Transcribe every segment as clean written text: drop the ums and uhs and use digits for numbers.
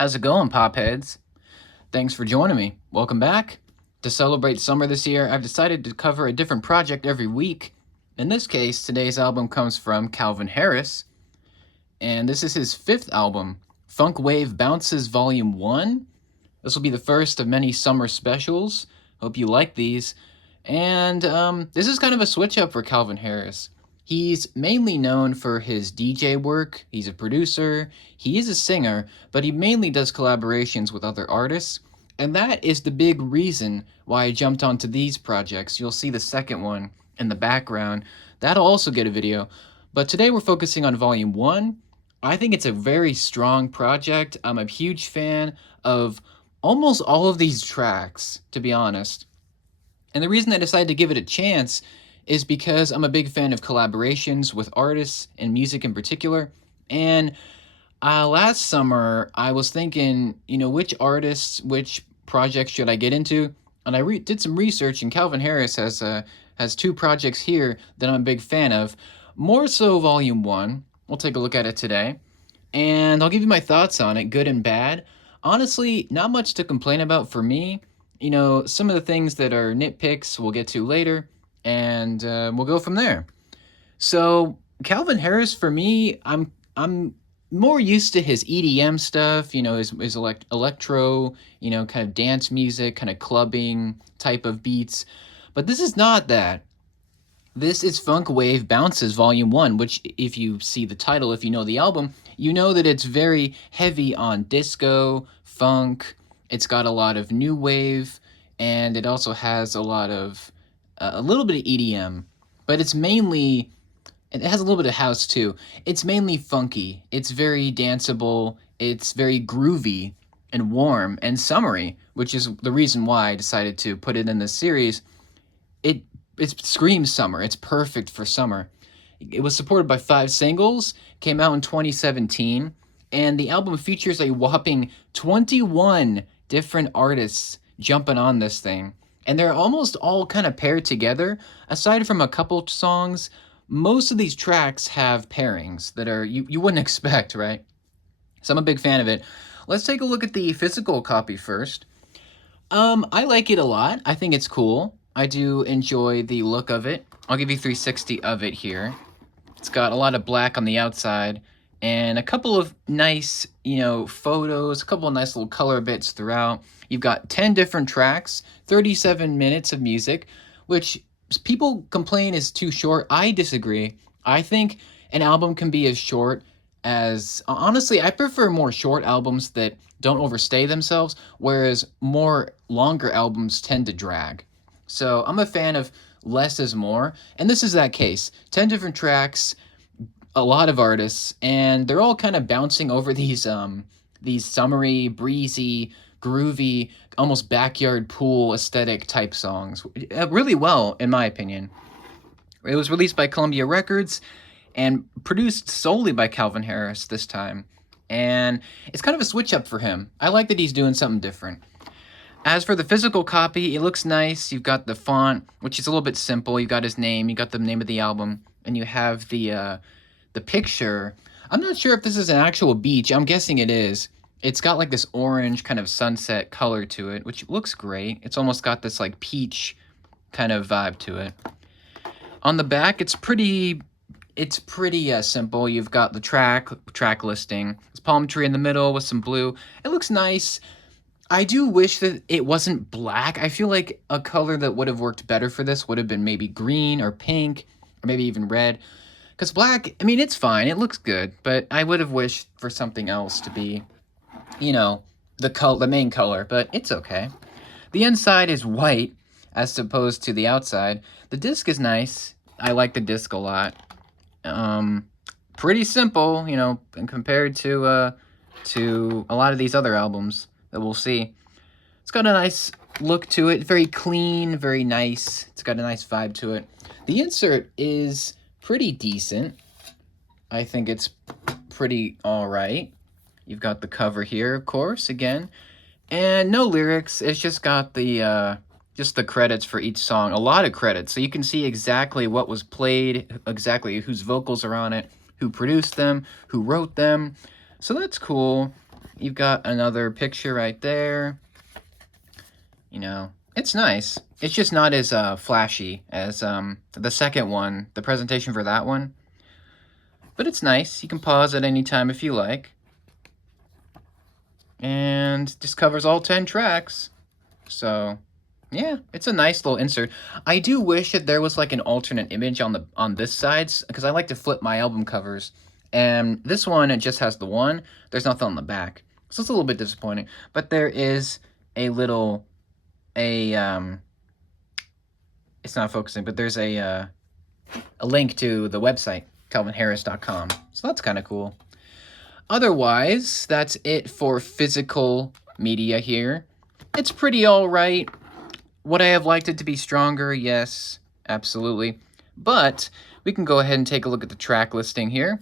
How's it going, popheads? Thanks for joining me. Welcome back. To celebrate summer this year, I've decided to cover a different project every week. In this case, today's album comes from Calvin Harris, and this is his fifth album, Funk Wave Bounces Volume 1. This will be the first of many summer specials. Hope you like these. And this is kind of a switch up for Calvin Harris. He's mainly known for his DJ work. He's a producer. He is a singer, but he mainly does collaborations with other artists. And that is the big reason why I jumped onto these projects. You'll see the second one in the background. That'll also get a video. But today we're focusing on Volume 1. I think it's a very strong project. I'm a huge fan of almost all of these tracks, to be honest. And the reason I decided to give it a chance is because I'm a big fan of collaborations with artists and music in particular. And last summer, I was thinking, which artists, which projects should I get into? And I did some research, and Calvin Harris has two projects here that I'm a big fan of. More so Volume 1. We'll take a look at it today. And I'll give you my thoughts on it, good and bad. Honestly, not much to complain about for me. Some of the things that are nitpicks we'll get to later, and we'll go from there. So Calvin Harris, for me, I'm more used to his EDM stuff, his electro, kind of dance music, kind of clubbing type of beats. But this is not that. This is Funk Wave Bounces Volume 1, which, if you see the title, if you know the album, you know that it's very heavy on disco, funk. It's got a lot of new wave, and it also has a little bit of EDM, but it has a little bit of house too. It's mainly funky. It's very danceable. It's very groovy and warm and summery, which is the reason why I decided to put it in this series. It screams summer. It's perfect for summer. It was supported by 5 singles, came out in 2017, and the album features a whopping 21 different artists jumping on this thing. And they're almost all kind of paired together. Aside from a couple songs, most of these tracks have pairings that are you wouldn't expect, right? So I'm a big fan of it. Let's take a look at the physical copy first. I like it a lot. I think it's cool. I do enjoy the look of it. I'll give you 360 of it here. It's got a lot of black on the outside and a couple of nice, photos, a couple of nice little color bits throughout. You've got 10 different tracks, 37 minutes of music, which people complain is too short. I disagree. I think an album can be as short as... Honestly, I prefer more short albums that don't overstay themselves, whereas more longer albums tend to drag. So I'm a fan of less is more, and this is that case. 10 different tracks, a lot of artists, and they're all kind of bouncing over these summery, breezy, groovy, almost backyard pool aesthetic type songs. Really well, in my opinion. It was released by Columbia Records and produced solely by Calvin Harris this time. And it's kind of a switch up for him. I like that he's doing something different. As for the physical copy, it looks nice. You've got the font, which is a little bit simple. You got his name, you got the name of the album, and you have the picture. I'm not sure if this is an actual beach. I'm guessing it is. It's got like this orange kind of sunset color to it, which looks great. It's almost got this like peach kind of vibe to it. On the back, it's pretty simple. You've got the track listing. It's palm tree in the middle with some blue. It looks nice. I do wish that it wasn't black. I feel like a color that would have worked better for this would have been maybe green or pink or maybe even red. Because black, it's fine. It looks good. But I would have wished for something else to be, the main color. But it's okay. The inside is white as opposed to the outside. The disc is nice. I like the disc a lot. Pretty simple, and compared to a lot of these other albums that we'll see. It's got a nice look to it, very clean, very nice. It's got a nice vibe to it. The insert is pretty decent. I think it's pretty all right. You've got the cover here, of course, again. And no lyrics. It's just got the credits for each song. A lot of credits. So you can see exactly what was played, exactly whose vocals are on it, who produced them, who wrote them. So that's cool. you've got another picture right there. You know, it's nice. It's just not as flashy as the second one, the presentation for that one. But it's nice. You can pause at any time if you like. And just covers all 10 tracks. So, yeah, it's a nice little insert. I do wish that there was like an alternate image on this side, because I like to flip my album covers. And this one, it just has the one. There's nothing on the back. So it's a little bit disappointing. But there is a little, it's not focusing, but there's a link to the website, calvinharris.com. So that's kind of cool. Otherwise, that's it for physical media here. It's pretty all right. Would I have liked it to be stronger? Yes, absolutely. But we can go ahead and take a look at the track listing here.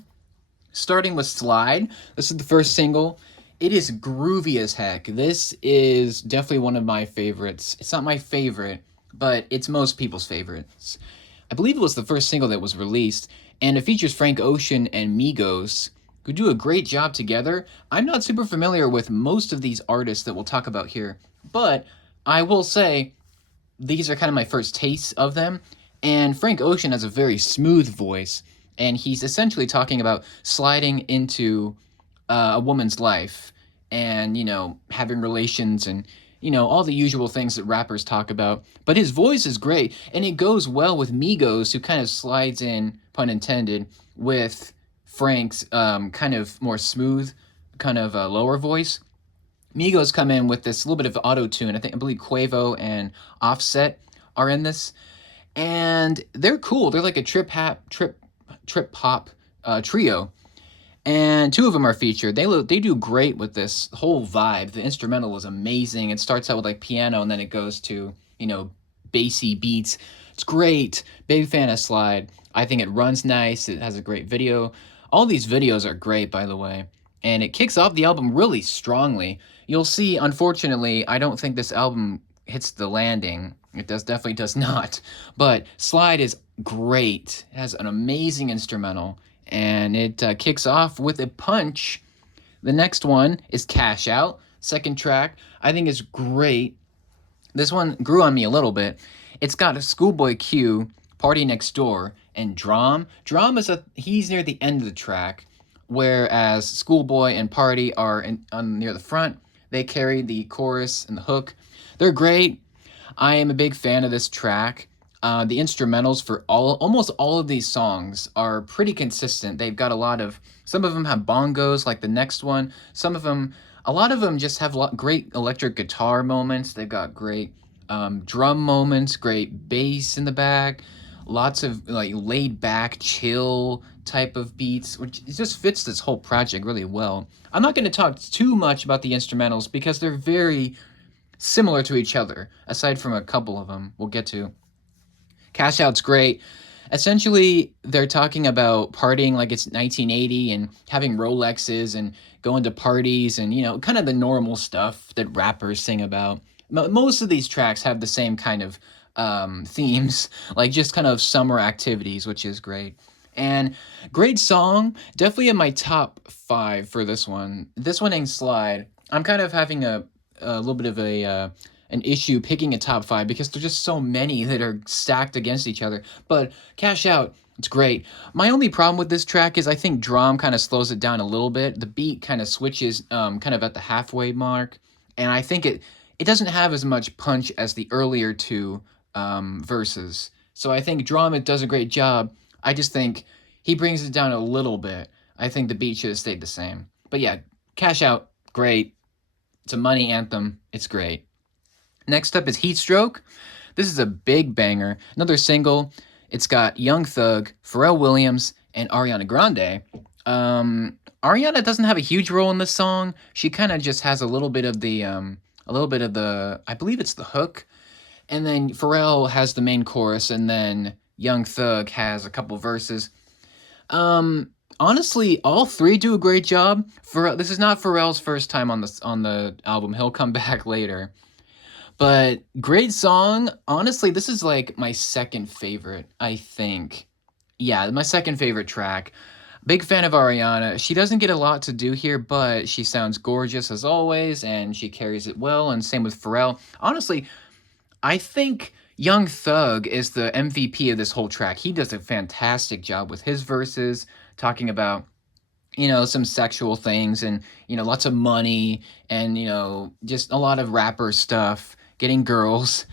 Starting with Slide. This is the first single. It is groovy as heck. This is definitely one of my favorites. It's not my favorite, but it's most people's favorites. I believe it was the first single that was released, and it features Frank Ocean and Migos, who do a great job together. I'm not super familiar with most of these artists that we'll talk about here, but I will say these are kind of my first tastes of them. And Frank Ocean has a very smooth voice, and he's essentially talking about sliding into a woman's life and, you know, having relations and, you know, all the usual things that rappers talk about. But his voice is great, and it goes well with Migos, who kind of slides in, pun intended, with Frank's kind of more smooth, kind of lower voice. Migos come in with this little bit of auto-tune. I believe Quavo and Offset are in this, and they're cool. They're like a trip hop trio, and two of them are featured. They do great with this whole vibe. The instrumental is amazing. It starts out with like piano, and then it goes to, you know, bassy beats. It's great. Big fan of Slide. I think it runs nice. It has a great video. All these videos are great, by the way. And it kicks off the album really strongly. You'll see, unfortunately, I don't think this album hits the landing. It definitely does not. But Slide is great. It has an amazing instrumental. And it kicks off with a punch. The next one is Cash Out. Second track, I think is great. This one grew on me a little bit. It's got a Schoolboy Q, Party Next Door, and Drum. Drum he's near the end of the track, whereas Schoolboy and Party are near the front. They carry the chorus and the hook. They're great. I am a big fan of this track. The instrumentals for almost all of these songs are pretty consistent. They've got a lot of, some of them have bongos like the next one. A lot of them just have great electric guitar moments. They've got great drum moments, great bass in the back, lots of like laid back, chill type of beats, which just fits this whole project really well. I'm not going to talk too much about the instrumentals because they're very similar to each other, aside from a couple of them we'll get to. Cash Out's great. Essentially, they're talking about partying like it's 1980 and having Rolexes and going to parties and, you know, kind of the normal stuff that rappers sing about. Most of these tracks have the same kind of themes, like just kind of summer activities, which is great. And great song, definitely in my top 5 for this one. This one ain't Slide. I'm kind of having a little bit of an issue picking a top 5 because there's just so many that are stacked against each other. But Cash Out, it's great. My only problem with this track is I think Drum kind of slows it down a little bit. The beat kind of switches kind of at the halfway mark, and I think it doesn't have as much punch as the earlier two verses. So I think Drum, it does a great job. I just think he brings it down a little bit. I think the beat should have stayed the same. But yeah, Cash Out, great. It's a money anthem. It's great. Next up is Heatstroke. This is a big banger. Another single. It's got Young Thug, Pharrell Williams, and Ariana Grande. Ariana doesn't have a huge role in this song. She kind of just has a little bit of the, I believe it's the hook. And then Pharrell has the main chorus, and then Young Thug has a couple verses. Honestly, all three do a great job. This is not Pharrell's first time on the album. He'll come back later. But great song. Honestly, this is like my second favorite, I think. Yeah, my second favorite track. Big fan of Ariana. She doesn't get a lot to do here, but she sounds gorgeous as always, and she carries it well, and same with Pharrell. Honestly, I think Young Thug is the MVP of this whole track. He does a fantastic job with his verses, talking about, some sexual things and, lots of money and, just a lot of rapper stuff, getting girls.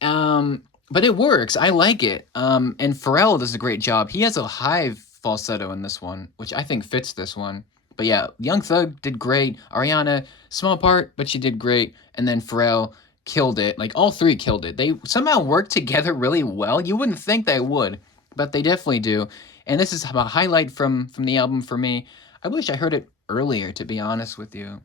But it works. I like it. And Pharrell does a great job. He has a high falsetto in this one, which I think fits this one. But yeah, Young Thug did great. Ariana, small part, but she did great. And then Pharrell killed it. Like, all three killed it. They somehow work together really well. You wouldn't think they would, but they definitely do. And this is a highlight from the album for me. I wish I heard it earlier, to be honest with you.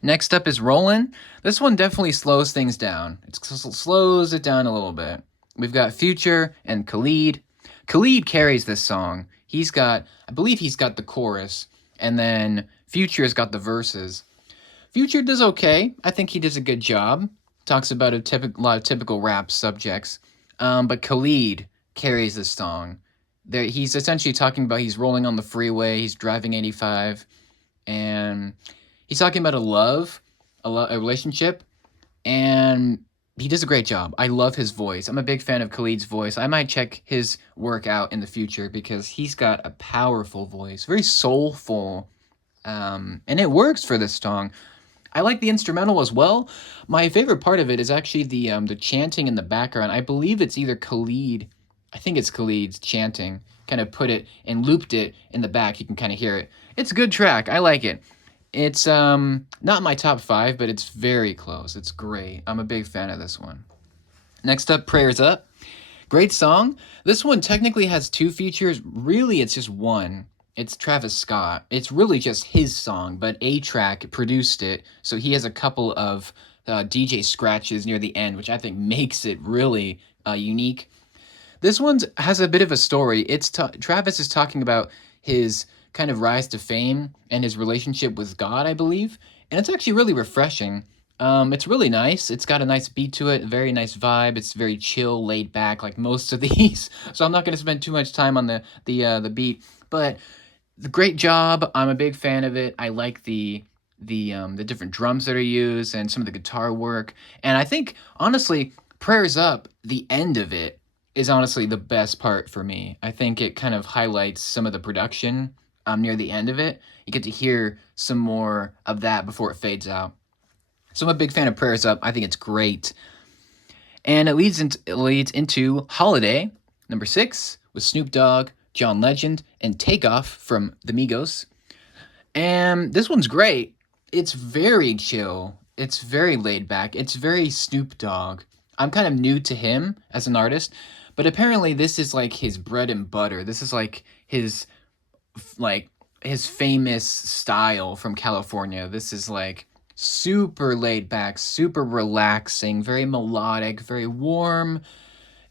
Next up is Rollin'. This one definitely slows things down. It slows it down a little bit. We've got Future and Khalid. Khalid carries this song. I believe he's got the chorus, and then Future's got the verses. Future does okay. I think he does a good job. Talks about a lot of typical rap subjects. But Khalid carries this song. He's essentially talking about he's rolling on the freeway, he's driving 85, and he's talking about a relationship, and he does a great job. I love his voice. I'm a big fan of Khalid's voice. I might check his work out in the future because he's got a powerful voice, very soulful, and it works for this song. I like the instrumental as well. My favorite part of it is actually the chanting in the background. I believe it's either Khalid. I think it's Khalid's chanting. Kind of put it and looped it in the back. You can kind of hear it. It's a good track. I like it. It's not my top 5, but it's very close. It's great. I'm a big fan of this one. Next up, Prayers Up. Great song. This one technically has 2 features. Really, it's just one. It's Travis Scott. It's really just his song, but A-Track produced it, so he has a couple of DJ scratches near the end, which I think makes it really unique. This one has a bit of a story. Travis is talking about his kind of rise to fame and his relationship with God, I believe, and it's actually really refreshing. It's really nice. It's got a nice beat to it, a very nice vibe. It's very chill, laid back, like most of these. So I'm not going to spend too much time on the beat, but the great job. I'm a big fan of it. I like the different drums that are used and some of the guitar work. And I think honestly, Prayers Up, the end of it is honestly the best part for me. I think it kind of highlights some of the production near the end of it. You get to hear some more of that before it fades out. So I'm a big fan of Prayers Up. I think it's great. And it leads into Holiday, number 6, with Snoop Dogg, John Legend, and Takeoff from the Migos. And this one's great. It's very chill. It's very laid back. It's very Snoop Dogg. I'm kind of new to him as an artist, but apparently this is like his bread and butter. This is like his famous style from California. This is like super laid back, super relaxing, very melodic, very warm.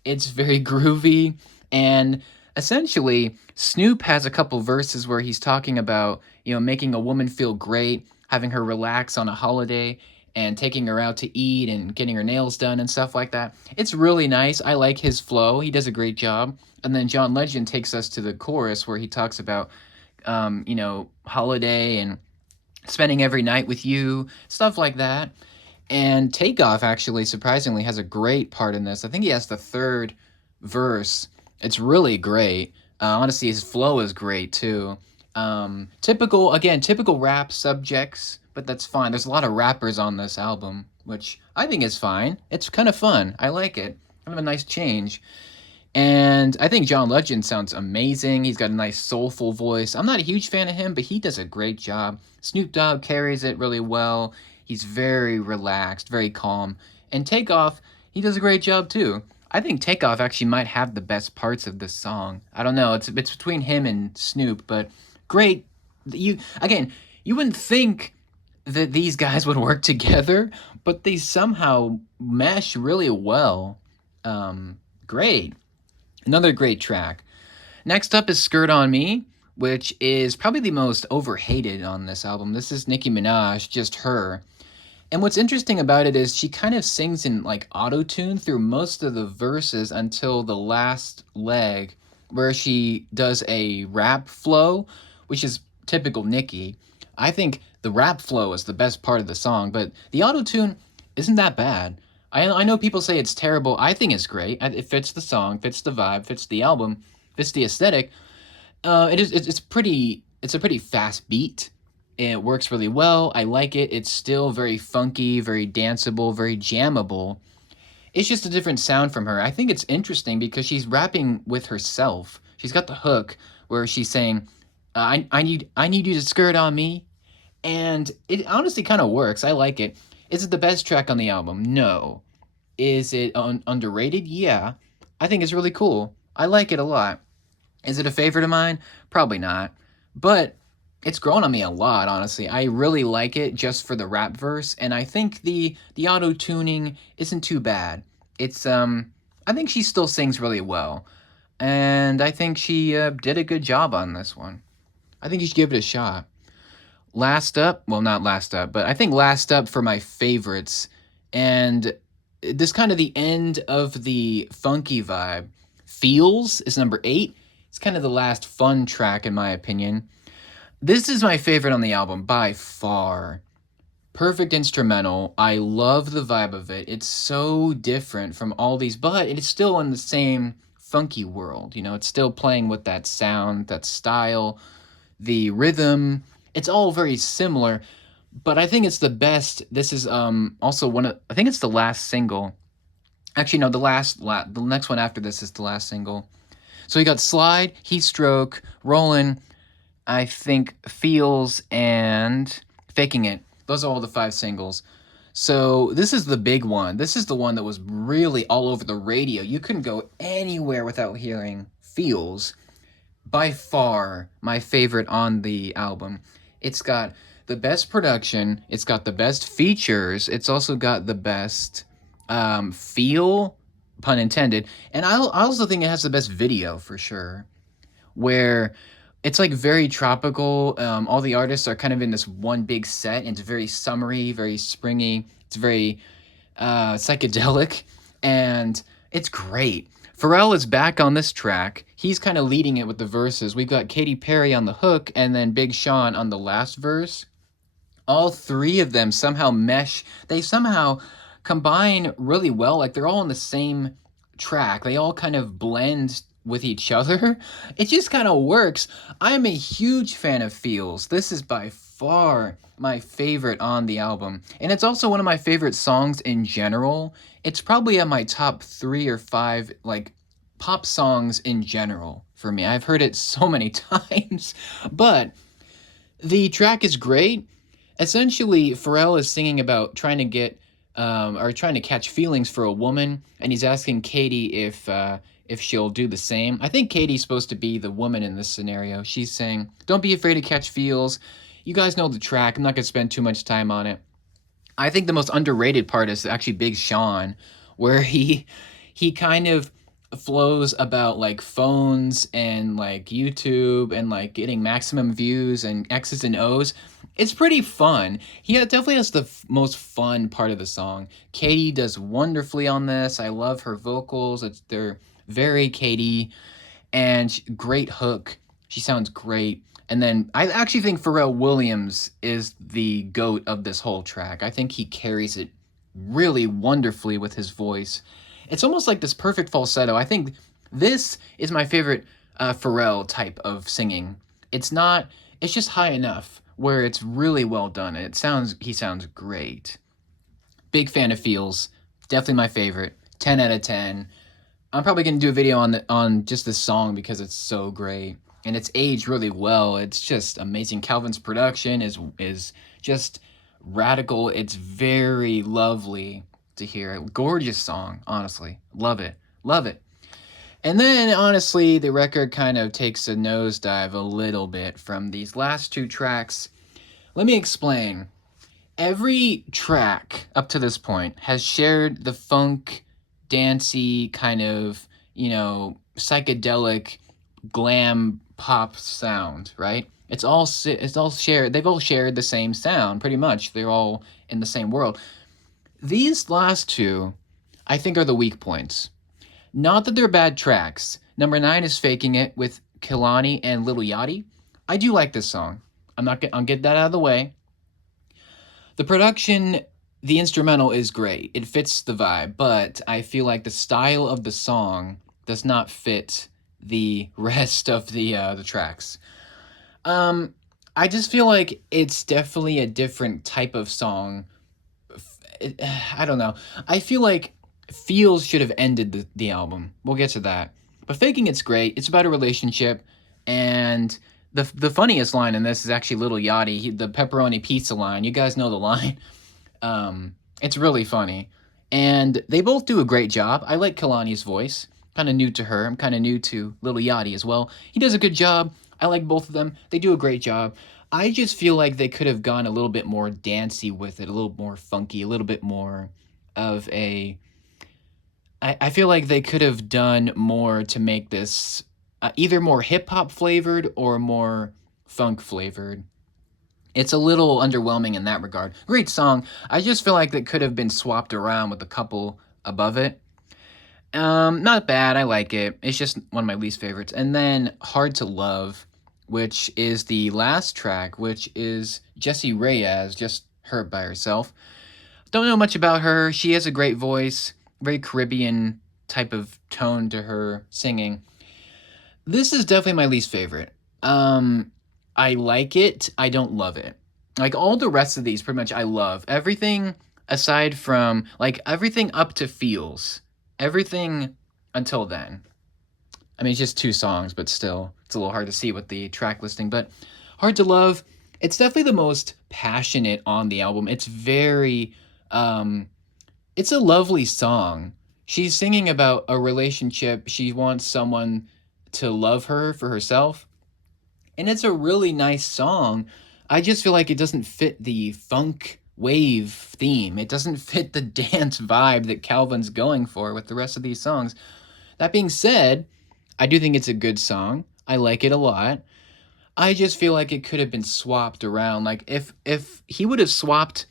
It's very groovy. And essentially, Snoop has a couple verses where he's talking about, making a woman feel great, having her relax on a holiday, and taking her out to eat and getting her nails done and stuff like that. It's really nice. I like his flow. He does a great job. And then John Legend takes us to the chorus where he talks about, holiday and spending every night with you, stuff like that. And Takeoff actually, surprisingly, has a great part in this. I think he has the 3rd verse. It's really great. Honestly, his flow is great too. Typical rap subjects, but that's fine. There's a lot of rappers on this album, which I think is fine. It's kind of fun. I like it. Kind of a nice change. And I think John Legend sounds amazing. He's got a nice soulful voice. I'm not a huge fan of him, but he does a great job. Snoop Dogg carries it really well. He's very relaxed, very calm. And Takeoff, he does a great job too. I think Takeoff actually might have the best parts of this song. I don't know. It's between him and Snoop, but great. You wouldn't think that these guys would work together, but they somehow mesh really well. Great. Another great track. Next up is Skirt on Me, which is probably the most overhated on this album. This is Nicki Minaj, just her. And what's interesting about it is she kind of sings in like auto-tune through most of the verses until the last leg where she does a rap flow, which is typical Nicki. I think the rap flow is the best part of the song, but the auto-tune isn't that bad. I know people say it's terrible. I think it's great. It fits the song, fits the vibe, fits the album, fits the aesthetic. It's a pretty fast beat. It works really well. I like it. It's still very funky, very danceable, very jammable. It's just a different sound from her. I think it's interesting because she's rapping with herself. She's got the hook where she's saying, I need you to skirt on me," and it honestly kind of works. I like it. Is it the best track on the album? No. Is it underrated? Yeah. I think it's really cool. I like it a lot. Is it a favorite of mine? Probably not. But it's grown on me a lot, honestly. I really like it just for the rap verse, and I think the auto-tuning isn't too bad. It's I think she still sings really well. And I think she did a good job on this one. I think you should give it a shot. Last up, well, not last up, but I think last up for my favorites, and this kind of the end of the funky vibe. Feels is number 8. It's kind of the last fun track, in my opinion. This is my favorite on the album by far. Perfect instrumental. I love the vibe of it. It's so different from all these, but it's still in the same funky world. You know, it's still playing with that sound, that style, the rhythm. It's all very similar, but I think it's the best. This is also I think it's the last single. Actually, no, the next one after this is the last single. So you got Slide, Heatstroke, Rollin', I think Feels, and Faking It. Those are all the 5 singles. So this is the big one. This is the one that was really all over the radio. You couldn't go anywhere without hearing Feels. By far my favorite on the album. It's got the best production. It's got the best features. It's also got the best feel, pun intended. And I also think it has the best video for sure, where it's like very tropical. All the artists are kind of in this one big set, and it's very summery, very springy. It's very psychedelic, and it's great. Pharrell is back on this track. He's kind of leading it with the verses. We've got Katy Perry on the hook, and then Big Sean on the last verse. All 3 of them somehow mesh. They somehow combine really well. Like they're all on the same track. They all kind of blend with each other. It just kind of works. I'm a huge fan of Feels. This is by far my favorite on the album. And it's also one of my favorite songs in general. It's probably at my top 3 or 5 like pop songs in general for me. I've heard it so many times. But the track is great. Essentially, Pharrell is singing about trying to get or trying to catch feelings for a woman, and he's asking Katy if she'll do the same. I think Katie's supposed to be the woman in this scenario. She's saying, "Don't be afraid to catch feels." You guys know the track. I'm not going to spend too much time on it. I think the most underrated part is actually Big Sean, where he kind of flows about like phones and like YouTube and like getting maximum views and X's and O's. It's pretty fun. He definitely has the most fun part of the song. Katy does wonderfully on this. I love her vocals. They're very Katy, and great hook. She sounds great. And then I actually think Pharrell Williams is the GOAT of this whole track. I think he carries it really wonderfully with his voice. It's almost like this perfect falsetto. I think this is my favorite Pharrell type of singing. It's just high enough where it's really well done. He sounds great. Big fan of Feels. Definitely my favorite. 10 out of 10. I'm probably going to do a video on just this song because it's so great. And it's aged really well. It's just amazing. Calvin's production is just radical. It's very lovely to hear. Gorgeous song, honestly. Love it. Love it. And then, honestly, the record kind of takes a nosedive a little bit from these last 2 tracks. Let me explain. Every track up to this point has shared the funk, dancey, kind of, psychedelic, glam pop sound, right? It's all shared. They've all shared the same sound, pretty much. They're all in the same world. These last 2, I think, are the weak points. Not that they're bad tracks. Number 9 is Faking It with Kehlani and Lil Yachty. I do like this song. I'll get that out of the way. The production, the instrumental is great. It fits the vibe, but I feel like the style of the song does not fit the rest of the tracks. I just feel like it's definitely a different type of song. I don't know. I feel like Feels should have ended the album. We'll get to that. But Faking It's great. It's about a relationship, and the funniest line in this is actually Lil Yachty, the pepperoni pizza line. You guys know the line. It's really funny, and they both do a great job. I like Kalani's voice. Kind of new to her. I'm kind of new to Lil Yachty as well. He does a good job. I like both of them. They do a great job. I just feel like they could have gone a little bit more dancey with it, a little more funky, a little bit more of a. I feel like they could have done more to make this either more hip hop flavored or more funk flavored. It's a little underwhelming in that regard. Great song. I just feel like it could have been swapped around with a couple above it. Not bad. I like it. It's just one of my least favorites. And then Hard to Love, which is the last track, which is Jessie Reyez, just her by herself. Don't know much about her. She has a great voice, very Caribbean type of tone to her singing. This is definitely my least favorite. I like it. I don't love it. Like all the rest of these, pretty much I love. Everything aside from, like, everything up to Feels. Everything until then. I mean, it's just 2 songs, but still, it's a little hard to see with the track listing. But Hard to Love, it's definitely the most passionate on the album. It's very, it's a lovely song. She's singing about a relationship. She wants someone to love her for herself. And it's a really nice song. I just feel like it doesn't fit the funk wave theme. It doesn't fit the dance vibe that Calvin's going for with the rest of these songs. That being said, I do think it's a good song. I like it a lot. I just feel like it could have been swapped around. Like if he would have swapped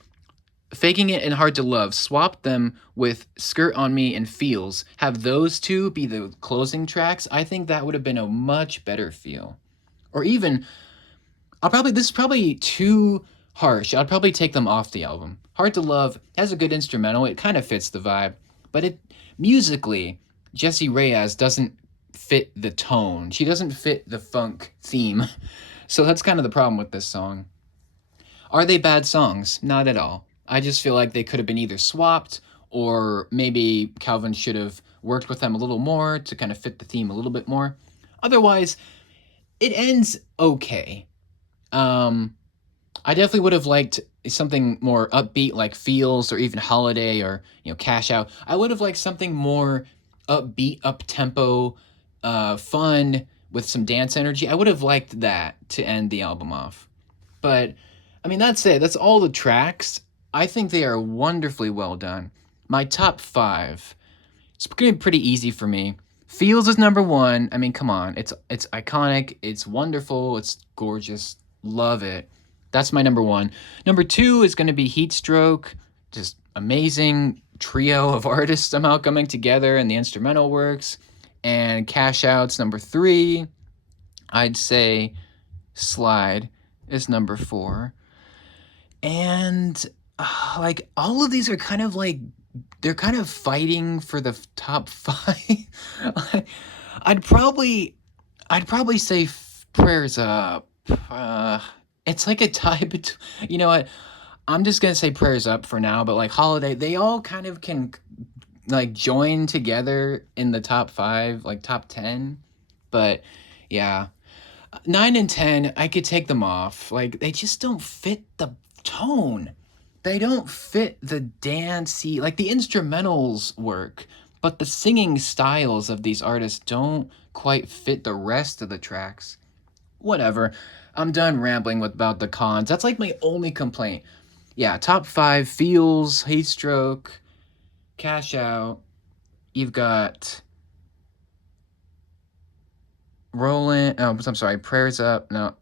Faking It and Hard to Love, swapped them with Skirt on Me and Feels, have those two be the closing tracks, I think that would have been a much better feel. Or even, this is probably too harsh. I'd probably take them off the album. Hard to Love has a good instrumental. It kind of fits the vibe. But it musically, Jessie Reyez doesn't fit the tone. She doesn't fit the funk theme. So that's kind of the problem with this song. Are they bad songs? Not at all. I just feel like they could have been either swapped, or maybe Calvin should have worked with them a little more to kind of fit the theme a little bit more. Otherwise, it ends okay. I definitely would have liked something more upbeat like Feels, or even Holiday, or Cash Out. I would have liked something more upbeat, up-tempo, fun, with some dance energy. I would have liked that to end the album off. But, I mean, that's it. That's all the tracks. I think they are wonderfully well done. My top 5. It's going to be pretty easy for me. Feels is number 1. I mean, come on. It's iconic. It's wonderful. It's gorgeous. Love it. That's my number 1. Number 2 is going to be Heat Stroke. Just amazing trio of artists somehow coming together, and the instrumental works. And Cash Out's number 3. I'd say Slide is number 4. And like all of these are kind of like, they're kind of fighting for the top 5. I'd probably say Prayers Up. It's like a tie between, you know what? I'm just gonna say Prayers Up for now, but like Holiday, they all kind of can like join together in the top 5, like top 10. But yeah, 9 and 10, I could take them off. Like they just don't fit the tone. They don't fit the dancey, like the instrumentals work, but the singing styles of these artists don't quite fit the rest of the tracks. Whatever. I'm done rambling about the cons. That's like my only complaint. Yeah, top 5, Feels, Heat Stroke, Cash Out. You've got Roland. Oh, I'm sorry. Prayers Up. No,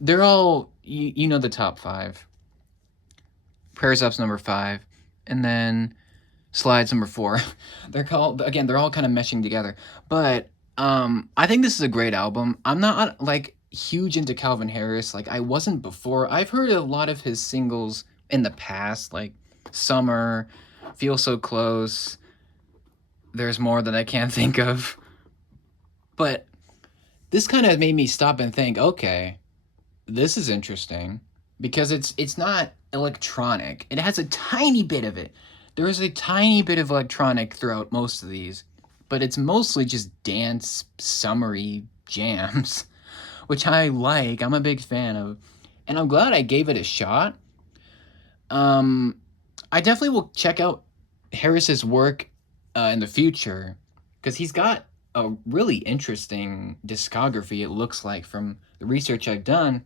they're all, you know the top 5. Prayers Up's number 5, and then Slide's number 4. They're all kind of meshing together. But I think this is a great album. I'm not like huge into Calvin Harris. Like I wasn't before. I've heard a lot of his singles in the past, like Summer, Feel So Close. There's more that I can't think of. But this kind of made me stop and think, okay, this is interesting because it's not electronic. It has a tiny bit of it. There is a tiny bit of electronic throughout most of these, but it's mostly just dance, summery jams, which I like. I'm a big fan of, and I'm glad I gave it a shot. Um, I definitely will check out Harris's work in the future because he's got a really interesting discography. It looks like from the research I've done,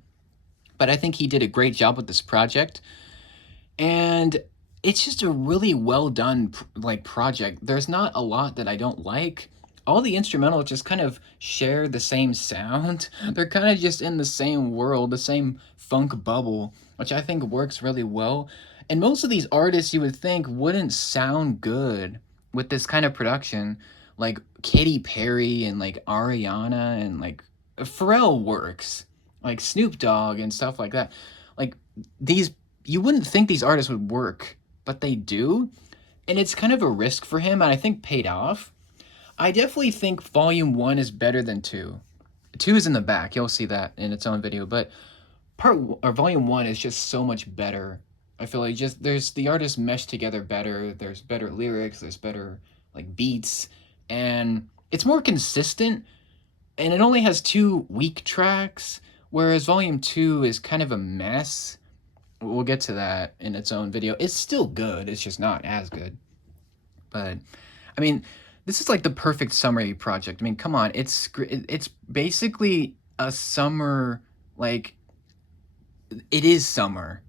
but I think he did a great job with this project, and it's just a really well done like project. There's not a lot that I don't like. All the instrumentals just kind of share the same sound. They're kind of just in the same world, the same funk bubble, which I think works really well. And most of these artists you would think wouldn't sound good with this kind of production, like Katy Perry and like Ariana and like Pharrell works, like Snoop Dogg and stuff like that. Like these, you wouldn't think these artists would work, but they do. And it's kind of a risk for him, and I think paid off. I definitely think Volume 1 is better than 2. 2 is in the back. You'll see that in its own video. But Volume 1 is just so much better. I feel like just there's the artists mesh together better. There's better lyrics. There's better like beats, and it's more consistent. And it only has 2 weak tracks, whereas Volume 2 is kind of a mess. We'll get to that in its own video. It's still good. It's just not as good. But I mean, this is like the perfect summery project. I mean, come on, it's basically a summer, like it is summer.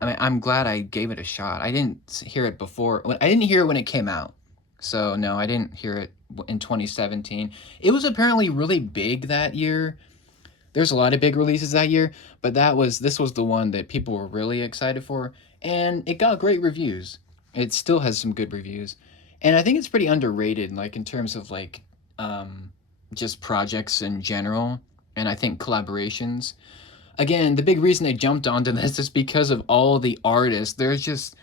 I mean, I'm glad I gave it a shot. I didn't hear it before. I didn't hear it when it came out. So no, I didn't hear it in 2017. It was apparently really big that year. There's a lot of big releases that year, but this was the one that people were really excited for, and it got great reviews. It still has some good reviews, and I think it's pretty underrated, like in terms of like just projects in general, and I think collaborations. Again, the big reason I jumped onto this is because of all the artists. There's just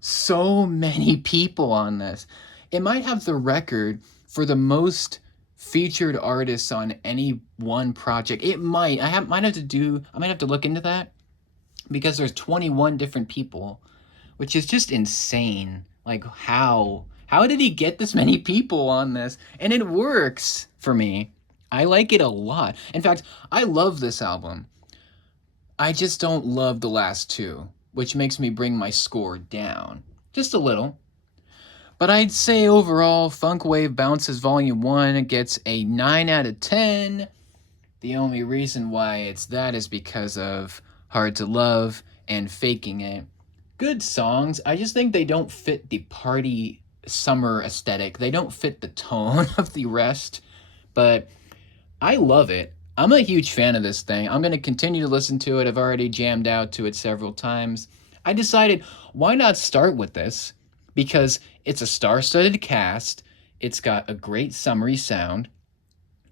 so many people on this. It might have the record for the most featured artists on any one project. It might. Might have to do. I might have to look into that because there's 21 different people, which is just insane. Like how did he get this many people on this? And it works for me. I like it a lot. In fact, I love this album. I just don't love the last 2, which makes me bring my score down just a little. But I'd say overall, Funk Wave Bounces Volume 1 gets a 9 out of 10. The only reason why it's that is because of Hard to Love and Faking It. Good songs. I just think they don't fit the party summer aesthetic. They don't fit the tone of the rest. But I love it. I'm a huge fan of this thing. I'm going to continue to listen to it. I've already jammed out to it several times. I decided, why not start with this? Because it's a star-studded cast, it's got a great summery sound,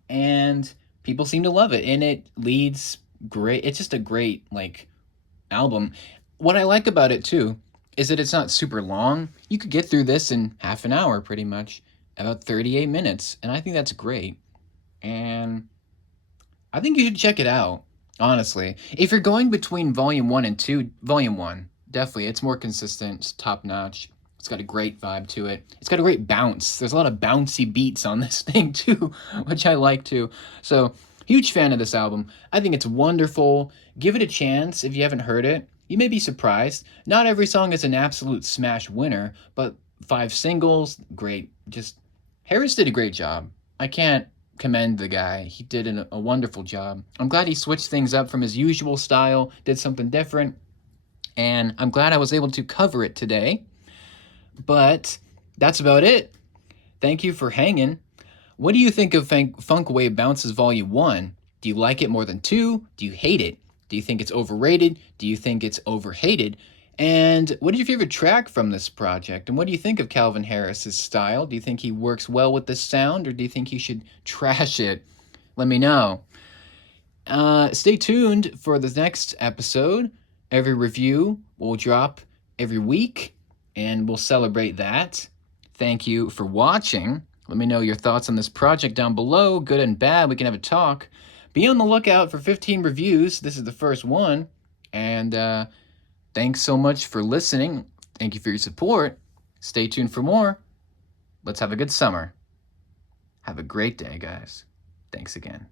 and people seem to love it, and it leads great. It's just a great, like, album. What I like about it, too, is that it's not super long. You could get through this in half an hour, pretty much, about 38 minutes, and I think that's great. And I think you should check it out, honestly. If you're going between Volume 1 and 2, Volume 1, definitely. It's more consistent, it's top-notch. It's got a great vibe to it. It's got a great bounce. There's a lot of bouncy beats on this thing, too, which I like, too. So, huge fan of this album. I think it's wonderful. Give it a chance if you haven't heard it. You may be surprised. Not every song is an absolute smash winner, but 5 singles, great. Just, Harris did a great job. I can't commend the guy. He did a wonderful job. I'm glad he switched things up from his usual style, did something different, and I'm glad I was able to cover it today. But that's about it. Thank you for hanging. What do you think of Funk Wave Bounces Volume 1? Do you like it more than 2? Do you hate it? Do you think it's overrated? Do you think it's overhated? And what is your favorite track from this project? And what do you think of Calvin Harris's style? Do you think he works well with this sound, or do you think he should trash it? Let me know. Stay tuned for the next episode. Every review will drop every week, and we'll celebrate that. Thank you for watching. Let me know your thoughts on this project down below, good and bad. We can have a talk. Be on the lookout for 15 reviews. This is the first one. And thanks so much for listening. Thank you for your support. Stay tuned for more. Let's have a good summer. Have a great day, guys. Thanks again.